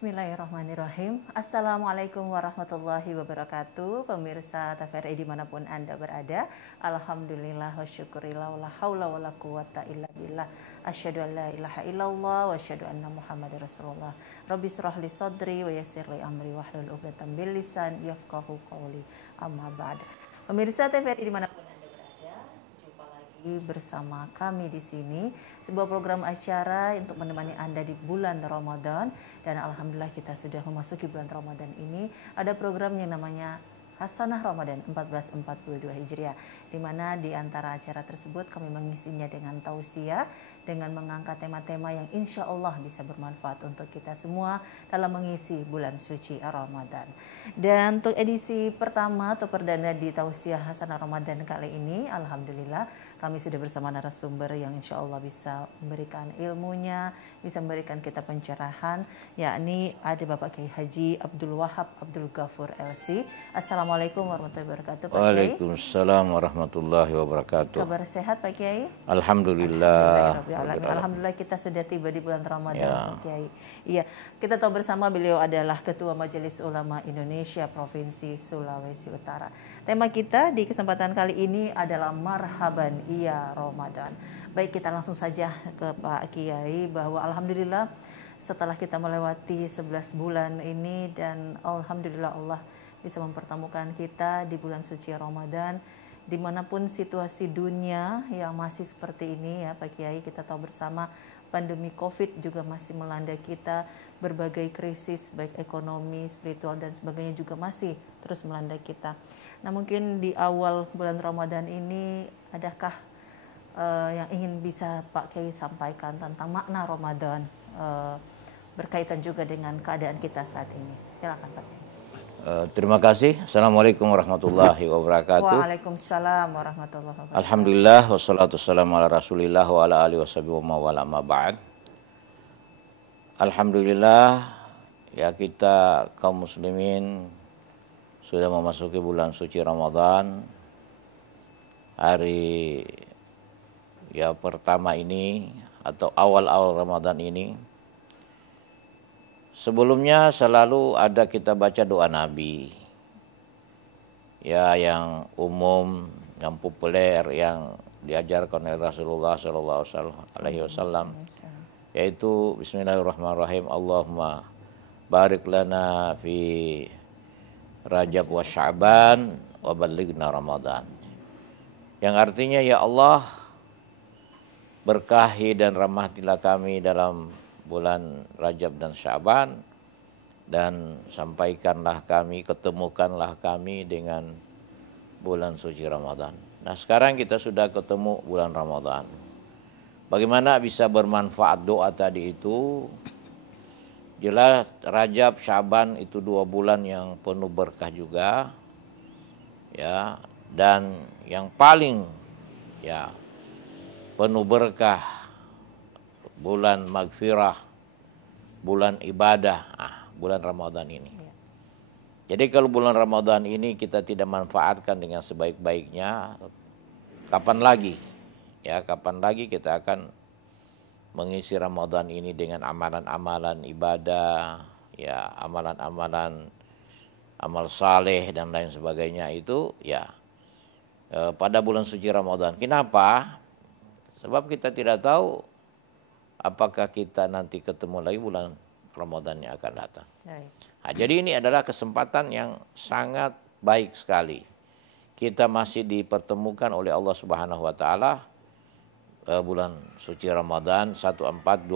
Bismillahirrahmanirrahim. Assalamualaikum warahmatullahi wabarakatuh. Pemirsa TVRI dimanapun Anda berada. Alhamdulillah wa syukurillah wa la hawla wa la quwata illa billah. Asyhadu an la ilaha illallah wa asyhadu anna Muhammad Rasulullah. Rabbi shrah li sadri wa yassir li amri wahlul 'uqdatam min lisan yafqahu qawli. Amma ba'd. Pemirsa TVRI dimanapun Anda berada, jumpa lagi bersama kami di sini, sebuah program acara untuk menemani Anda di bulan Ramadan. Dan alhamdulillah kita sudah memasuki bulan Ramadan ini. Ada program yang namanya Hasanah Ramadan 1442 Hijriah, di mana di antara acara tersebut kami mengisinya dengan tausiah, dengan mengangkat tema-tema yang insya Allah bisa bermanfaat untuk kita semua dalam mengisi bulan suci Ramadan. Dan untuk edisi pertama atau perdana di tausiah Hasanah Ramadan kali ini, alhamdulillah kami sudah bersama narasumber yang insya Allah bisa memberikan ilmunya, bisa memberikan kita pencerahan, yakni ada Bapak Kiai Haji Abdul Wahab Abdul Ghafur LC. Assalamualaikum warahmatullahi wabarakatuh, Pak Kiai. Waalaikumsalam warahmatullahi wabarakatuh. Kabar sehat, Pak Kiai? Alhamdulillah. Alhamdulillah kita sudah tiba di bulan Ramadan, Ya. Pak Kiai. Iya, kita tahu bersama beliau adalah Ketua Majelis Ulama Indonesia Provinsi Sulawesi Utara. Tema kita di kesempatan kali ini adalah Marhaban Iya Ramadan. Baik, kita langsung saja ke Pak Kiai bahwa alhamdulillah setelah kita melewati 11 bulan ini dan alhamdulillah Allah bisa mempertemukan kita di bulan suci Ramadan, dimanapun situasi dunia yang masih seperti ini ya Pak Kiai, kita tahu bersama pandemi COVID juga masih melanda kita, berbagai krisis baik ekonomi, spiritual dan sebagainya juga masih terus melanda kita. Nah, mungkin di awal bulan Ramadan ini adakah yang ingin bisa Pak Kiai sampaikan tentang makna Ramadan berkaitan juga dengan keadaan kita saat ini? Silakan Pak Kiai. Terima kasih. Assalamualaikum warahmatullahi wabarakatuh. Waalaikumsalam warahmatullahi wabarakatuh. Alhamdulillah wassalatu wassalamu ala Rasulillah wa ala alihi washabihi wa wala ma ba'd. Alhamdulillah ya, kita kaum muslimin sudah memasuki bulan suci Ramadan. Hari ya pertama ini atau awal-awal Ramadan ini, sebelumnya selalu ada kita baca doa Nabi, ya, yang umum, yang populer, yang diajarkan oleh Rasulullah SAW, yaitu Bismillahirrahmanirrahim. Allahumma barik lana fi Rajab wa Sya'ban wa ballighna Ramadan. Yang artinya, ya Allah, berkahi dan rahmatilah kami dalam bulan Rajab dan Sya'ban, dan sampaikanlah kami, ketemukanlah kami dengan bulan suci Ramadan. Nah, sekarang kita sudah ketemu bulan Ramadan. Bagaimana bisa bermanfaat doa tadi itu? Jelas Rajab, Sya'ban itu 2 bulan yang penuh berkah juga, ya, dan yang paling ya penuh berkah, bulan magfirah, bulan ibadah, bulan Ramadan ini. Jadi kalau bulan Ramadan ini kita tidak manfaatkan dengan sebaik-baiknya, kapan lagi? Ya, kapan lagi kita akan mengisi Ramadan ini dengan amalan-amalan ibadah, ya, amalan-amalan amal saleh dan lain sebagainya itu, ya, pada bulan suci Ramadan. Kenapa? Sebab kita tidak tahu apakah kita nanti ketemu lagi bulan Ramadan yang akan datang. Nah, jadi ini adalah kesempatan yang sangat baik sekali. Kita masih dipertemukan oleh Allah Subhanahu wa taala bulan suci Ramadan 1422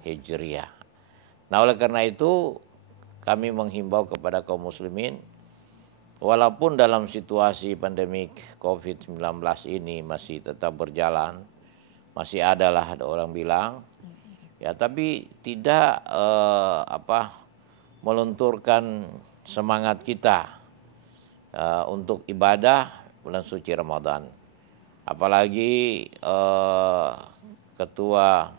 Hijriah. Nah, oleh karena itu kami menghimbau kepada kaum muslimin, walaupun dalam situasi pandemik COVID-19 ini masih tetap berjalan, masih ada orang bilang, ya, tapi tidak melunturkan semangat kita untuk ibadah bulan suci Ramadan. Apalagi Ketua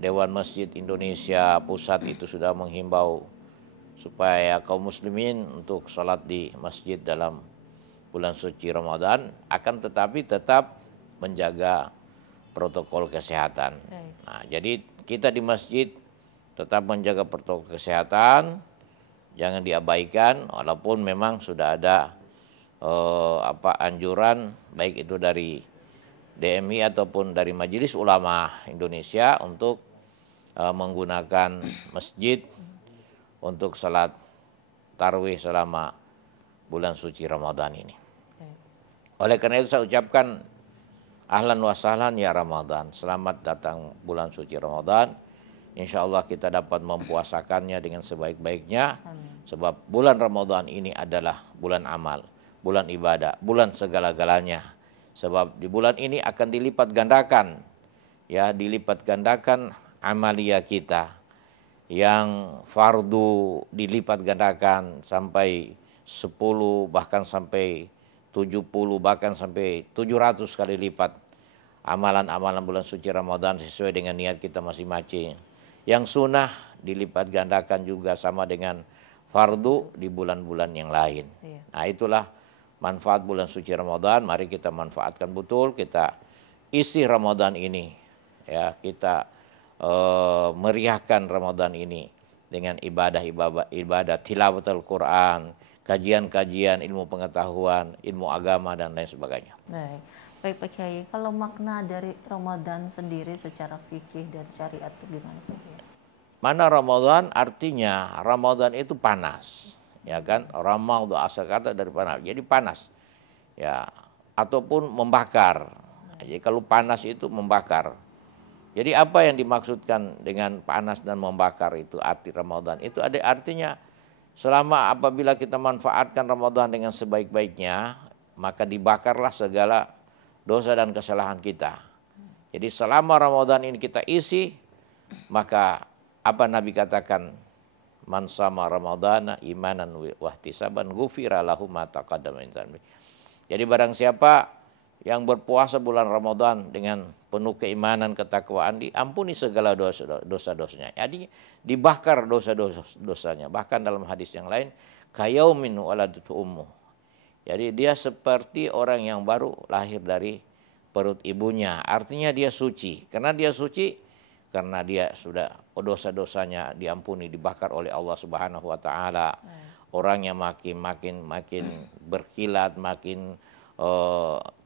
Dewan Masjid Indonesia Pusat itu sudah menghimbau supaya kaum muslimin untuk sholat di masjid dalam bulan suci Ramadan, akan tetapi tetap menjaga protokol kesehatan. Baik. Nah, jadi kita di masjid tetap menjaga protokol kesehatan, jangan diabaikan walaupun memang sudah ada anjuran baik itu dari DMI ataupun dari Majelis Ulama Indonesia untuk menggunakan masjid untuk salat tarawih selama bulan suci Ramadan ini. Baik. Oleh karena itu saya ucapkan ahlan wa sahlan ya Ramadan. Selamat datang bulan suci Ramadan. Insya Allah kita dapat mempuasakannya dengan sebaik-baiknya. Amin. Sebab bulan Ramadan ini adalah bulan amal, bulan ibadah, bulan segala-galanya. Sebab di bulan ini akan dilipat gandakan, ya dilipat gandakan amalia kita. Yang fardu dilipat gandakan sampai 10 bahkan sampai 70 bahkan sampai 700 kali lipat amalan-amalan bulan suci Ramadan sesuai dengan niat kita masing-masing. Yang sunnah dilipat gandakan juga sama dengan fardu di bulan-bulan yang lain. Iya. Nah, itulah manfaat bulan suci Ramadan. Mari kita manfaatkan betul, kita isi Ramadan ini, ya kita meriahkan Ramadan ini dengan ibadah tilawatul Quran, kajian-kajian ilmu pengetahuan, ilmu agama dan lain sebagainya. Baik. Baik Pak Kiai, kalau makna dari Ramadan sendiri secara fikih dan syariat itu gimana Pak Kiai? Mana Ramadan artinya Ramadan itu panas, ya kan? Ramadhan asal kata dari panas, jadi panas, ya ataupun membakar. Jadi kalau panas itu membakar. Jadi apa yang dimaksudkan dengan panas dan membakar itu arti Ramadan? Itu ada artinya selama apabila kita manfaatkan Ramadan dengan sebaik-baiknya, maka dibakarlah segala dosa dan kesalahan kita. Jadi selama Ramadan ini kita isi, maka apa Nabi katakan, man sama Ramadana imanan wahtisaban ghufira lahu ma taqaddama min dzanbi. Jadi barang siapa yang berpuasa bulan Ramadan dengan penuh keimanan, ketakwaan, diampuni segala dosa-dosanya. Jadi dibakar dosa-dosanya. Bahkan dalam hadis yang lain, kayaumin waladatu ummu. Jadi dia seperti orang yang baru lahir dari perut ibunya. Artinya dia suci. Karena dia suci, karena dia sudah dosa-dosanya diampuni, dibakar oleh Allah Subhanahu wa taala. Orangnya makin berkilat, makin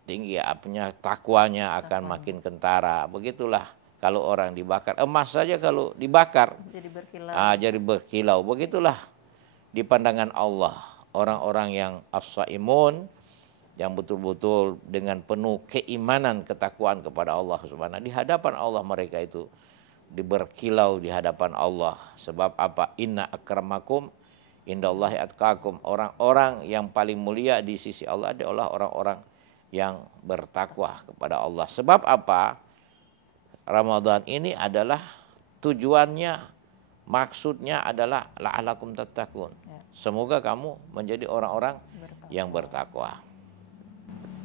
tinggi apanya, takwanya akan makin kentara. Begitulah kalau orang dibakar. Emas saja kalau dibakar Jadi berkilau. jadi berkilau. Begitulah di pandangan Allah. Orang-orang yang as-saimun, yang betul-betul dengan penuh keimanan, ketakwaan kepada Allah Subhanahu, di hadapan Allah mereka itu berkilau di hadapan Allah. Sebab apa? Inna akramakum indallahi atqakum. Orang-orang yang paling mulia di sisi Allah adalah orang-orang yang bertakwa kepada Allah. Sebab apa? Ramadan ini adalah tujuannya, maksudnya adalah la'alakum tattaqun. Ya. Semoga kamu menjadi orang-orang Bertakwa. yang bertakwa.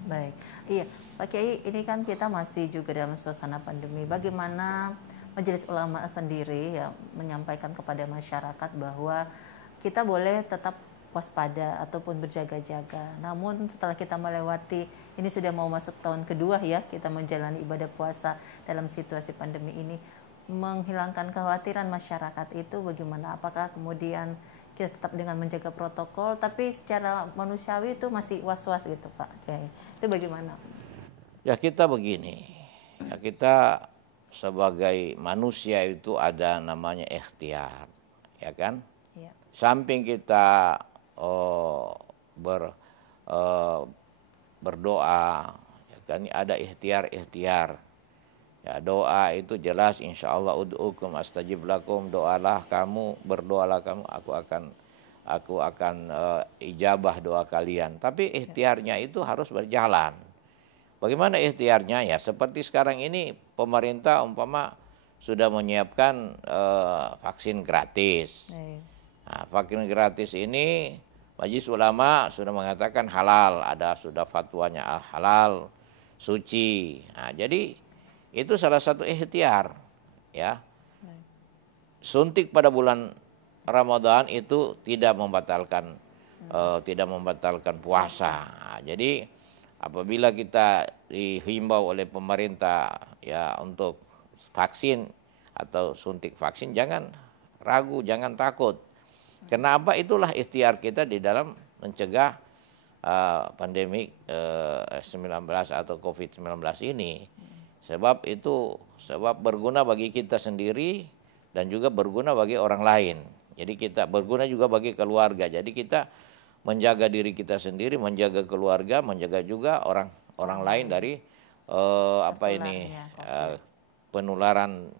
Baik, iya Pak Kiai, ini kan kita masih juga dalam suasana pandemi. Bagaimana Majelis Ulama sendiri ya menyampaikan kepada masyarakat bahwa kita boleh tetap waspada ataupun berjaga-jaga. Namun setelah kita melewati, ini sudah mau masuk tahun kedua ya, kita menjalani ibadah puasa dalam situasi pandemi ini, menghilangkan kekhawatiran masyarakat itu bagaimana? Apakah kemudian kita tetap dengan menjaga protokol, tapi secara manusiawi itu masih was-was gitu Pak Kiai. Itu bagaimana? Ya kita begini, ya kita sebagai manusia itu ada namanya ikhtiar, ya kan? Ya. Samping kita berdoa, ya kan? Ada ikhtiar. Ya, doa itu jelas, insya Allah ud'ukum astajib lakum, doalah kamu, berdoalah kamu, aku akan ijabah doa kalian. Tapi ikhtiarnya itu harus berjalan. Bagaimana ikhtiarnya? Ya seperti sekarang ini pemerintah umpama sudah menyiapkan vaksin gratis. Nah, vaksin gratis ini Majelis Ulama sudah mengatakan halal, ada sudah fatwanya halal, suci. Nah, jadi itu salah satu ikhtiar, ya. Suntik pada bulan Ramadan itu tidak membatalkan puasa. Nah, jadi Apabila kita dihimbau oleh pemerintah ya untuk vaksin atau suntik vaksin, jangan ragu, jangan takut. Kenapa? Itulah ikhtiar kita di dalam mencegah pandemi 19 atau COVID-19 ini. Sebab itu berguna bagi kita sendiri dan juga berguna bagi orang lain. Jadi kita berguna juga bagi keluarga. Jadi kita menjaga diri kita sendiri, menjaga keluarga, menjaga juga orang lain dari penularan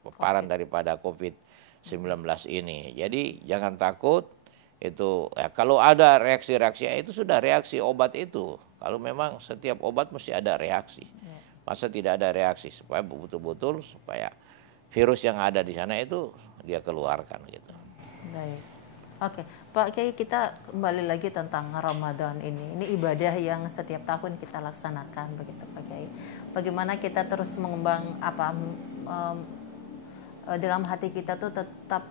paparan daripada COVID-19 ini. Jadi jangan takut. Itu ya, kalau ada reaksi-reaksi itu sudah reaksi obat itu. Kalau memang setiap obat mesti ada reaksi. Masa tidak ada reaksi, supaya betul-betul supaya virus yang ada di sana itu dia keluarkan gitu. Baik. Oke, Pak Kiai, kita kembali lagi tentang Ramadan ini. Ini ibadah yang setiap tahun kita laksanakan begitu, Pak Kiai. Bagaimana kita terus mengembang dalam hati kita tuh tetap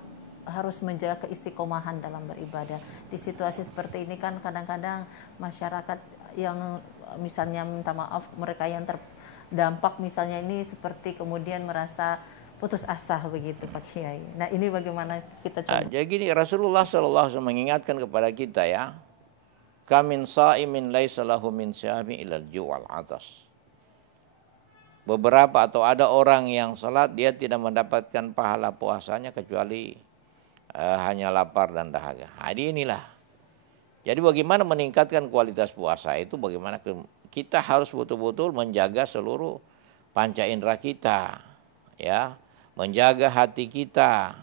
harus menjaga keistiqomahan dalam beribadah. Di situasi seperti ini kan kadang-kadang masyarakat yang misalnya minta maaf, mereka yang terdampak misalnya ini seperti kemudian merasa putus asa begitu, Pak Kiai. Nah, ini bagaimana kita coba? Jadi gini, Rasulullah SAW mengingatkan kepada kita ya, kamin sa'imin laisa lahu min syami ilal ju'al atas. Beberapa atau ada orang yang salat dia tidak mendapatkan pahala puasanya kecuali hanya lapar dan dahaga. Jadi inilah. Jadi bagaimana meningkatkan kualitas puasa itu, bagaimana kita harus betul-betul menjaga seluruh panca indera kita, ya, menjaga hati kita.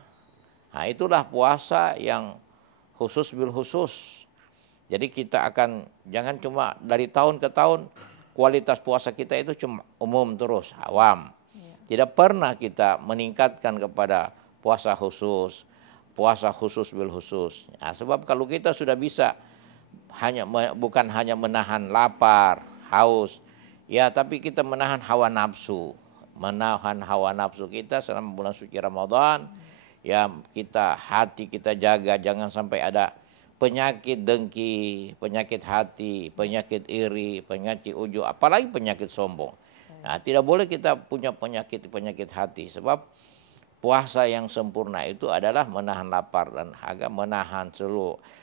Nah, itulah puasa yang khusus bil khusus. Jadi kita akan jangan cuma dari tahun ke tahun kualitas puasa kita itu cuma umum terus, awam. Tidak pernah kita meningkatkan kepada puasa khusus bil khusus. Nah, sebab kalau kita sudah bisa bukan hanya menahan lapar, haus, ya, tapi kita menahan hawa nafsu kita selama bulan suci Ramadan. Ya, hati kita jaga, jangan sampai ada penyakit dengki, penyakit hati, penyakit iri, penyakit ujub, apalagi penyakit sombong. Nah, tidak boleh kita punya penyakit hati, sebab puasa yang sempurna itu adalah menahan lapar dan dahaga, menahan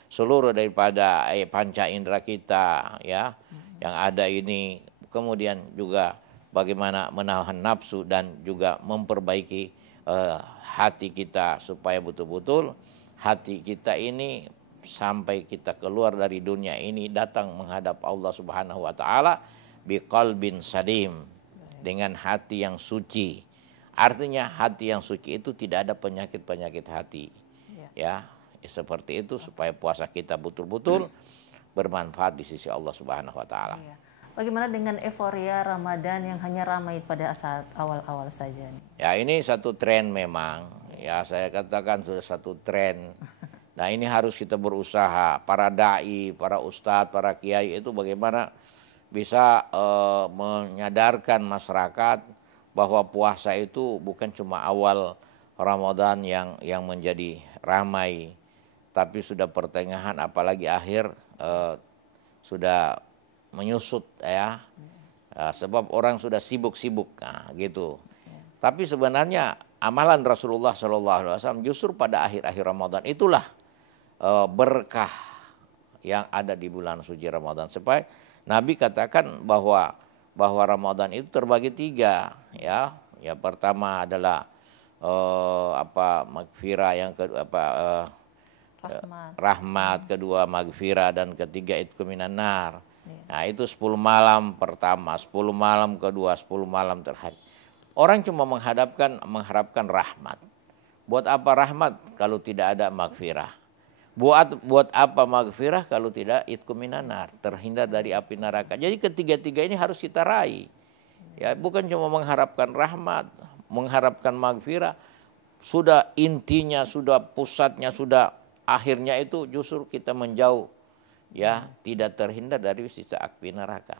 seluruh daripada panca indera kita ya yang ada ini. Kemudian juga bagaimana menahan nafsu dan juga memperbaiki hati kita supaya betul-betul hati kita ini sampai kita keluar dari dunia ini datang menghadap Allah Subhanahu wa taala biqalbin salim, dengan hati yang suci. Artinya hati yang suci itu tidak ada penyakit hati. Ya, seperti itu supaya puasa kita betul-betul bermanfaat di sisi Allah Subhanahu wa taala. Bagaimana dengan euforia Ramadan yang hanya ramai pada saat awal-awal saja? Ya, ini satu tren memang. Ya, saya katakan sudah satu tren. Nah, ini harus kita berusaha, para dai, para ustadz, para kiai itu bagaimana bisa menyadarkan masyarakat bahwa puasa itu bukan cuma awal Ramadan yang menjadi ramai, tapi sudah pertengahan apalagi akhir sudah menyusut ya. Sebab orang sudah sibuk-sibuk gitu. Tapi sebenarnya amalan Rasulullah SAW justru pada akhir-akhir Ramadan itulah berkah yang ada di bulan suci Ramadan. Supaya Nabi katakan bahwa Ramadan itu terbagi 3 ya. Yang pertama adalah magfirah, yang kedua rahmat, kedua magfirah, dan ketiga itqu minan nar. Nah, itu 10 malam pertama, 10 malam kedua, 10 malam terakhir. Orang cuma mengharapkan rahmat. Buat apa rahmat kalau tidak ada magfirah? Buat apa magfirah kalau tidak itqu minan nar, terhindar dari api neraka. Jadi ketiga-tiga ini harus kita raih. Ya, bukan cuma mengharapkan rahmat, mengharapkan magfirah, sudah intinya, sudah pusatnya, sudah akhirnya itu justru kita menjauh, ya, tidak terhindar dari siksa api neraka.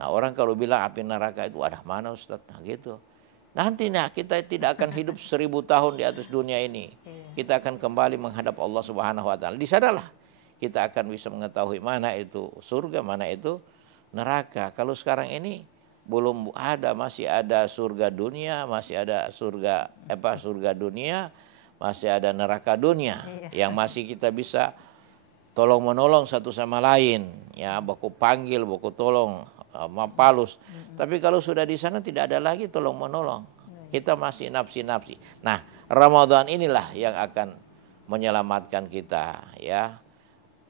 Nah, orang kalau bilang api neraka itu ada mana Ustaz? Nah, gitu. Nantinya kita tidak akan hidup 1000 tahun di atas dunia ini. Kita akan kembali menghadap Allah Subhanahu wa taala. Di sanalah kita akan bisa mengetahui mana itu surga, mana itu neraka. Kalau sekarang ini belum ada, masih ada surga dunia, masih ada surga dunia, masih ada neraka dunia Iya. yang masih kita bisa tolong menolong satu sama lain, ya, baku panggil, baku tolong, mapalus. Tapi kalau sudah di sana tidak ada lagi tolong menolong. Kita masih nafsi-nafsi. Nah, Ramadan inilah yang akan menyelamatkan kita, ya.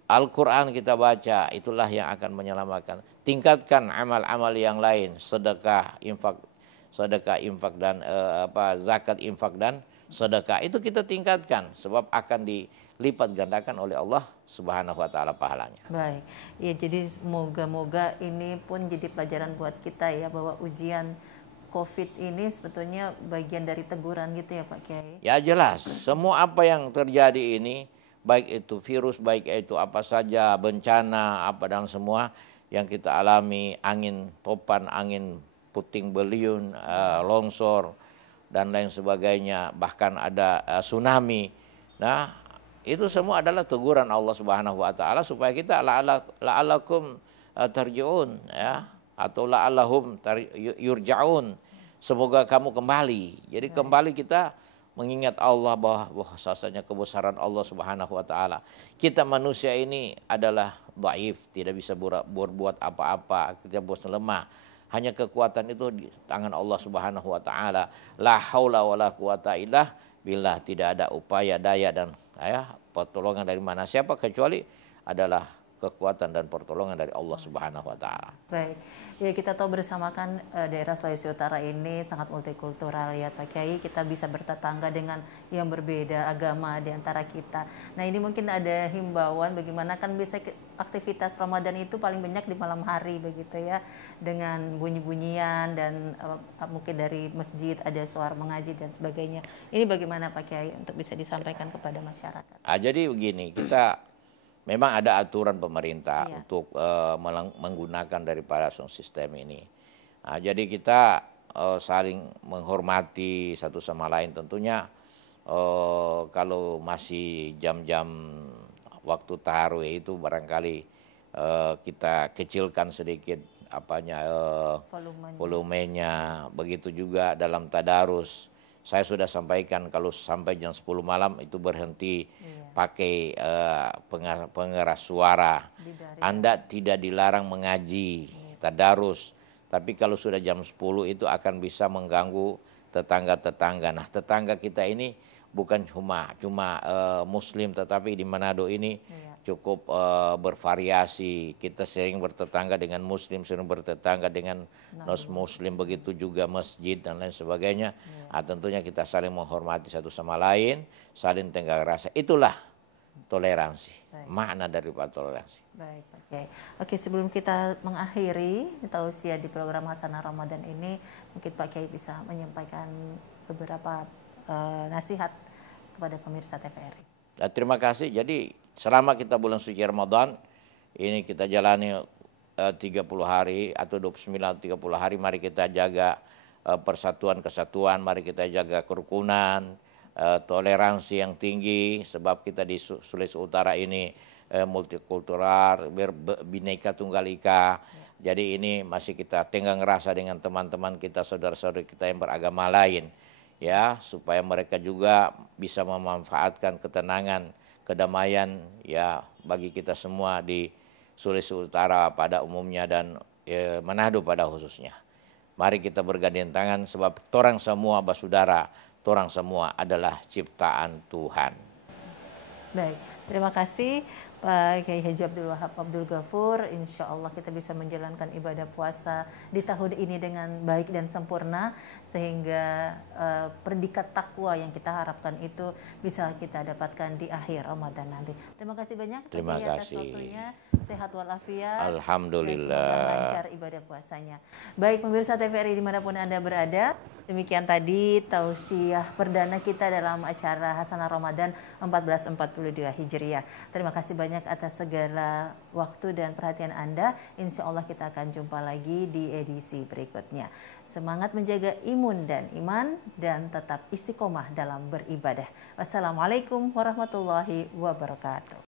Al-Quran kita baca, itulah yang akan menyelamatkan. Tingkatkan amal-amal yang lain, sedekah, infak dan zakat, infak dan sedekah. Itu kita tingkatkan sebab akan dilipat gandakan oleh Allah Subhanahu wa taala pahalanya. Baik. Ya, jadi moga-moga ini pun jadi pelajaran buat kita ya, bahwa ujian COVID ini sebetulnya bagian dari teguran gitu ya Pak Kiai. Ya jelas, semua apa yang terjadi ini, baik itu virus, baik itu apa saja, bencana, apa dan semua yang kita alami, angin topan, angin puting beliung, longsor, dan lain sebagainya, bahkan ada tsunami. Nah, itu semua adalah teguran Allah Subhanahu wa taala supaya kita la'alakum tarji'un, ya, atau la'allahum yurja'un. Semoga kamu kembali. Jadi kembali kita mengingat Allah bahwa sasanya kebesaran Allah Subhanahu wa taala. Kita manusia ini adalah dhaif, tidak bisa berbuat apa-apa, kita bos lemah. Hanya kekuatan itu di tangan Allah Subhanahu wa taala. La haula wala quwata illa billah, tidak ada upaya daya dan pertolongan dari mana siapa kecuali adalah kekuatan dan pertolongan dari Allah Subhanahu wa taala. Baik. Ya, kita tahu bersama kan daerah Sulawesi Utara ini sangat multikultural ya Pak Kiai. Kita bisa bertetangga dengan yang berbeda agama di antara kita. Nah, ini mungkin ada himbauan bagaimana kan bisa aktivitas Ramadan itu paling banyak di malam hari begitu ya, dengan bunyi-bunyian dan mungkin dari masjid ada suara mengaji dan sebagainya. Ini bagaimana Pak Kiai untuk bisa disampaikan kepada masyarakat? Jadi begini, kita memang ada aturan pemerintah untuk menggunakan daripada sistem ini. Nah, jadi kita saling menghormati satu sama lain tentunya. Kalau masih jam-jam waktu tarawih itu barangkali kita kecilkan sedikit volumenya. Begitu juga dalam tadarus. Saya sudah sampaikan kalau sampai jam 10 malam itu berhenti pakai pengeras suara. Anda tidak dilarang mengaji tadarus, tapi kalau sudah jam 10 itu akan bisa mengganggu tetangga-tetangga. Nah, tetangga kita ini bukan cuma muslim, tetapi di Manado ini cukup bervariasi. Kita sering bertetangga dengan muslim, sering bertetangga dengan non-muslim, begitu juga masjid dan lain sebagainya. Tentunya kita saling menghormati satu sama lain, saling tenggang rasa. Itulah toleransi, makna daripada toleransi. Baik, oke. Oke, sebelum kita mengakhiri tausiah di program Hasanah Ramadan ini, mungkin Pak Kiai bisa menyampaikan beberapa nasihat kepada pemirsa TVRI. Terima kasih. Jadi selama kita bulan suci Ramadan ini kita jalani 30 hari atau 29-30 hari, mari kita jaga persatuan kesatuan, mari kita jaga kerukunan, toleransi yang tinggi, sebab kita di Sulawesi Utara ini multikultural, bineka tunggal ika. Jadi ini masih kita tenggang rasa dengan teman-teman kita, saudara-saudari kita yang beragama lain, ya, supaya mereka juga bisa memanfaatkan ketenangan, kedamaian ya bagi kita semua di Sulawesi Utara pada umumnya dan Manado pada khususnya. Mari kita bergandeng tangan sebab torang semua basudara, torang semua adalah ciptaan Tuhan. Baik, terima kasih Pak Kiai Haji Abdul Wahab Abdul Ghafur. Insya Allah kita bisa menjalankan ibadah puasa di tahun ini dengan baik dan sempurna, sehingga predikat takwa yang kita harapkan itu bisa kita dapatkan di akhir Ramadan nanti. Terima kasih banyak Terima Pak Kiai atas kasih. waktunya. Sehat walafiat. Alhamdulillah. Dan semoga lancar ibadah puasanya. Baik pemirsa TVRI dimanapun Anda berada, demikian tadi tausiah perdana kita dalam acara Hasanah Ramadan 1442 Hijriah. Terima kasih banyak atas segala waktu dan perhatian Anda. Insya Allah kita akan jumpa lagi di edisi berikutnya. Semangat menjaga imun dan iman dan tetap istiqomah dalam beribadah. Wassalamualaikum warahmatullahi wabarakatuh.